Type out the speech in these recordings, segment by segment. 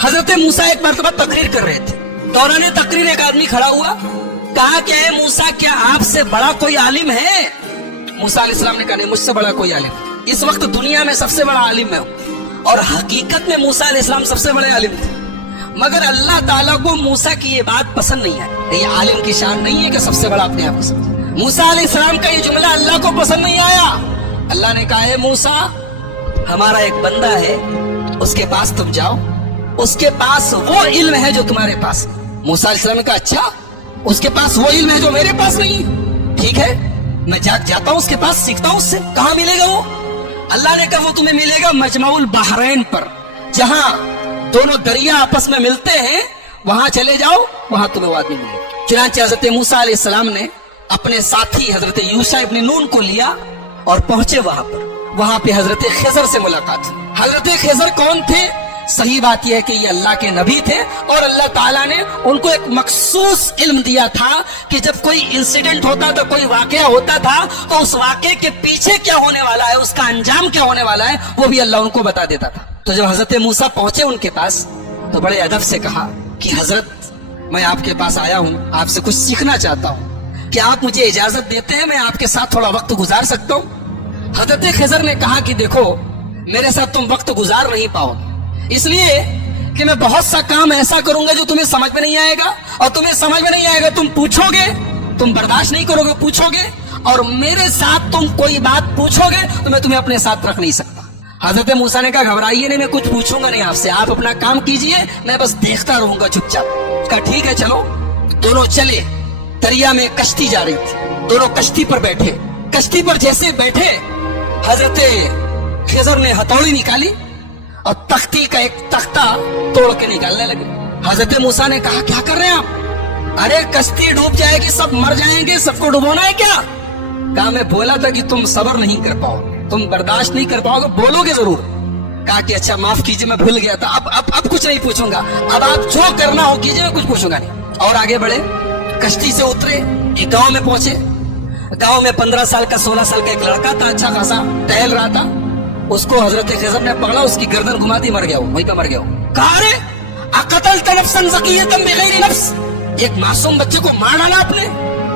حضرت موسیٰ ایک مرتبہ تقریر کر رہے تھے. دوران تقریر ایک آدمی کھڑا ہوا, کہا کہ اے موسیٰ کیا آپ سے بڑا کوئی عالم ہے؟ موسیٰ علیہ السلام نے کہا نہیں, مجھ سے بڑا کوئی عالم ہے. اس وقت دنیا میں سب سے بڑا عالم میں ہوں, اور حقیقت میں موسیٰ علیہ السلام سب سے بڑے عالم تھے. مگر اللہ تعالیٰ کو موسیٰ کی یہ بات پسند نہیں آئی. یہ عالم کی شان نہیں ہے کہ سب سے بڑا اپنے آپ کو سمجھے. موسیٰ علیہ السلام کا یہ جملہ اللہ کو پسند نہیں آیا. اللہ نے کہا ہے موسیٰ, ہمارا ایک بندہ ہے, اس کے پاس تم جاؤ, اس کے پاس وہ علم ہے جو تمہارے پاس. موسیٰ علیہ السلام نے کہا اچھا, اس کے پاس وہ علم ہے جو میرے پاس نہیں, ٹھیک ہے میں جاتا ہوں اس کے پاس, سیکھتا ہوں اس سے. کہاں ملے گا وہ؟ اللہ نے کہا وہ تمہیں ملے گا مجمع البحرین پر, جہاں دونوں دریا آپس میں ملتے ہیں, وہاں چلے جاؤ, وہاں تمہیں وہ آدمی ملے گا. چنانچہ حضرت موسیٰ علیہ السلام نے اپنے ساتھی حضرت یوشع ابن نون کو لیا اور پہنچے وہاں پر. وہاں پہ حضرت خضر سے ملاقات ہوئی. حضرت خضر کون تھے؟ صحیح بات یہ ہے کہ یہ اللہ کے نبی تھے, اور اللہ تعالیٰ نے ان کو ایک مخصوص علم دیا تھا کہ جب کوئی انسیڈنٹ ہوتا تھا, کوئی واقعہ ہوتا تھا, تو اس واقعے کے پیچھے کیا ہونے والا ہے, اس کا انجام کیا ہونے والا ہے, وہ بھی اللہ ان کو بتا دیتا تھا. تو جب حضرت موسیٰ پہنچے ان کے پاس, تو بڑے ادب سے کہا کہ حضرت میں آپ کے پاس آیا ہوں, آپ سے کچھ سیکھنا چاہتا ہوں, کیا آپ مجھے اجازت دیتے ہیں, میں آپ کے ساتھ تھوڑا وقت گزار سکتا ہوں؟ حضرت خضر نے کہا کہ دیکھو میرے ساتھ تم وقت گزار نہیں پاؤ, اس لیے کہ میں بہت سا کام ایسا کروں گا جو تمہیں سمجھ میں نہیں آئے گا, اور تمہیں سمجھ میں نہیں آئے گا, تم پوچھو گے, تم برداشت نہیں کرو گے, پوچھو گے, اور میرے ساتھ تم کوئی بات پوچھو گے تو میں تمہیں اپنے ساتھ رکھ نہیں سکتا. حضرت موسیٰ نے کہا گھبرائیے نہیں, میں کچھ پوچھوں گا نہیں آپ سے, آپ اپنا کام کیجئے, میں بس دیکھتا رہوں گا چپ چاپ. کہا ٹھیک ہے چلو. دونوں چلے. دریا میں کشتی جا رہی تھی, دونوں کشتی پر بیٹھے. کشتی پر جیسے بیٹھے, حضرت خضر نے ہتھوڑی نکالی اور تختی کا ایک تختہ توڑ کے نکالنے لگے. حضرت موسیٰ نے کہا کیا کر رہے ہیں آپ؟ ارے کشتی ڈوب جائے گی, سب مر جائیں گے, سب کو ڈبونا ہے کیا؟ کہا میں بولا تھا کہ تم صبر نہیں کر پاؤ, تم برداشت نہیں کر پاؤ گے, بولو گے ضرور. کہا کہ اچھا معاف کیجئے میں بھول گیا تھا, اب کچھ نہیں پوچھوں گا, اب آپ جو کرنا ہو کیجئے, میں کچھ پوچھوں گا نہیں. اور آگے بڑھے, کشتی سے اترے, ایک گاؤں میں پہنچے. گاؤں میں 15 سال کا 16 سال کا ایک لڑکا تھا, اچھا خاصا ٹہل رہا تھا. اس کو حضرت خضر نے پکڑا, اس کی گردن گھما دی, مر گیا, وہیں پہ مر گیا. کہا رے اقتلت نفسا زکیۃ بغیر نفس, ایک معصوم بچے کو مار ڈالا آپ نے.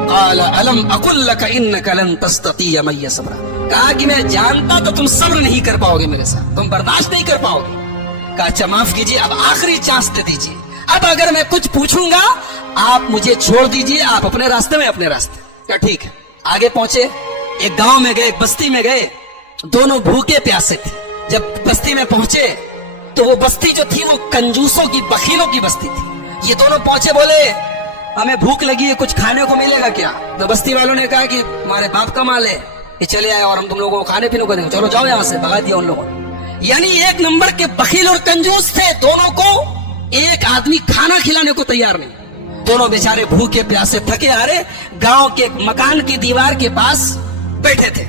قال الم اقل لك انك لن تستطيع معي صبرا, کہا کہ میں جانتا تو تم صبر نہیں کر پاؤ گے میرے ساتھ, تم برداشت نہیں کر پاؤ گے. کہا اچھا معاف کیجیے, اب آخری چانس دے دیجیے, اب اگر میں کچھ پوچھوں گا آپ مجھے چھوڑ دیجیے, آپ اپنے راستے میں اپنے راستے. کہا ٹھیک ہے. آگے پہنچے, ایک گاؤں میں گئے, ایک بستی میں گئے. دونوں بھوکے پیاسے تھے. جب بستی میں پہنچے تو وہ بستی جو تھی وہ کنجوسوں کی, بخیلوں کی بستی تھی. یہ دونوں پہنچے, بولے ہمیں بھوک لگی ہے, کچھ کھانے کو ملے گا کیا؟ تو بستی والوں نے کہا کہ ہمارے باپ کا مال ہے, یہ چلے آئے اور ہم تم لوگوں کو کھانے پینے کو دیں گے, چلو جاؤ یہاں سے. بھگا دیا ان لوگوں نے. یعنی ایک نمبر کے بخیل اور کنجوس تھے. دونوں کو ایک آدمی کھانا کھلانے کو تیار نہیں. دونوں بیچارے بھوکے پیاسے تھکے ہارے گاؤں کے مکان کی دیوار کے پاس بیٹھے تھے.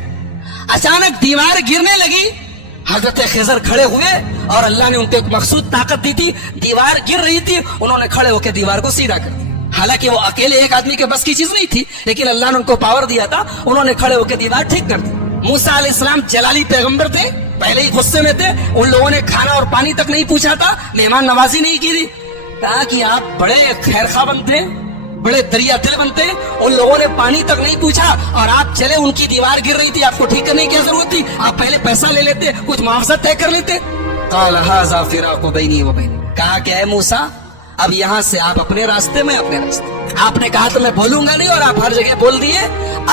اچانک دیوار گرنے لگی. حضرت خضر کھڑے ہوئے اور اللہ نے ان کو ایک مخصوص طاقت دی تھی. دیوار گر رہی تھی, انہوں نے کھڑے ہو کے دیوار کو سیدھا کر دیا. حالانکہ وہ اکیلے ایک آدمی کے بس کی چیز نہیں تھی, لیکن اللہ نے ان کو پاور دیا تھا, انہوں نے کھڑے ہو کے دیوار ٹھیک کر دی. موسیٰ علیہ السلام جلالی پیغمبر تھے, پہلے ہی غصے میں تھے. ان لوگوں نے کھانا اور پانی تک نہیں پوچھا تھا, مہمان نوازی نہیں کی تھی. کہا کہ آپ بڑے خیر خواہ بنتے, بڑے دریا دل بنتے. ان لوگوں نے پانی تک نہیں پوچھا اور آپ چلے, ان کی دیوار گر رہی تھی, آپ کو ٹھیک کرنے کی کیا ضرورت تھی؟ آپ پہلے پیسہ لے لیتے, کچھ معاوضہ طے کر لیتے. قال ھذا فراق بینی و بینک, کہا کہ اے موسیٰ اب یہاں سے آپ اپنے راستے میں اپنے راستے. آپ نے کہا تو میں بولوں گا نہیں, اور آپ ہر جگہ بول دیے.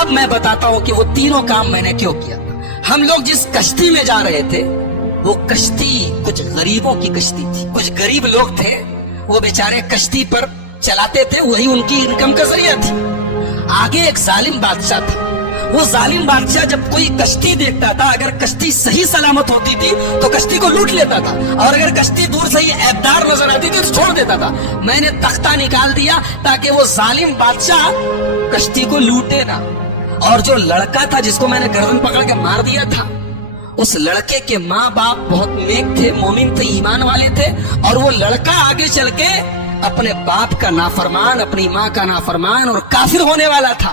اب میں بتاتا ہوں کہ وہ تینوں کام میں نے کیوں کیا. ہم لوگ جس کشتی میں جا رہے تھے وہ کشتی کچھ غریبوں کی کشتی تھی. کچھ غریب لوگ تھے, وہ بیچارے کشتی پر چلاتے تھے, وہی ان کی انکم کا ذریعہ تھی. آگے ایک ظالم بادشاہ تھا. وہ ظالم بادشاہ جب کوئی کشتی دیکھتا تھا, اگر کشتی صحیح سلامت ہوتی تھی تو کشتی کو لوٹ لیتا تھا, اور اگر کشتی دور سے ہی عیبدار نظر آتی تھی تو چھوڑ دیتا تھا. میں نے تختہ نکال دیا تاکہ وہ ظالم بادشاہ کشتی کو لوٹے نہ. اور جو لڑکا تھا جس کو میں نے گردن پکڑ کے مار دیا تھا, اس لڑکے کے ماں باپ بہت نیک تھے, مومن تھے, ایمان والے تھے, اور وہ لڑکا آگے چل کے اپنے باپ کا نافرمان, اپنی ماں کا نافرمان اور کافر ہونے والا تھا.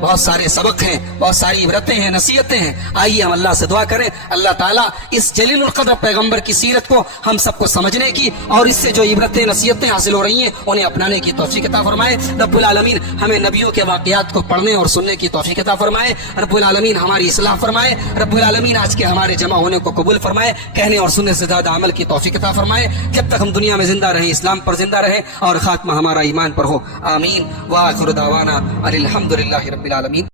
بہت سارے سبق ہیں, بہت ساری عبرتیں ہیں, نصیحتیں ہیں. آئیے ہم اللہ سے دعا کریں, اللہ تعالیٰ اس جلیل القدر پیغمبر کی سیرت کو ہم سب کو سمجھنے کی اور اس سے جو عبرتیں نصیحتیں حاصل ہو رہی ہیں انہیں اپنانے کی توفیق عطا فرمائے. رب العالمین ہمیں نبیوں کے واقعات کو پڑھنے اور سننے کی توفیق عطا فرمائے. رب العالمین ہماری اصلاح فرمائے. رب العالمین آج کے ہمارے جمع ہونے کو قبول فرمائے, کہنے اور سننے سے زیادہ عمل کی توفیق عطا فرمائے. جب تک ہم دنیا میں زندہ رہیں اسلام پر زندہ رہیں اور خاتمہ ہمارا ایمان پر ہو. آمین. وآخر دعوانا الحمدللہ رب العالمین.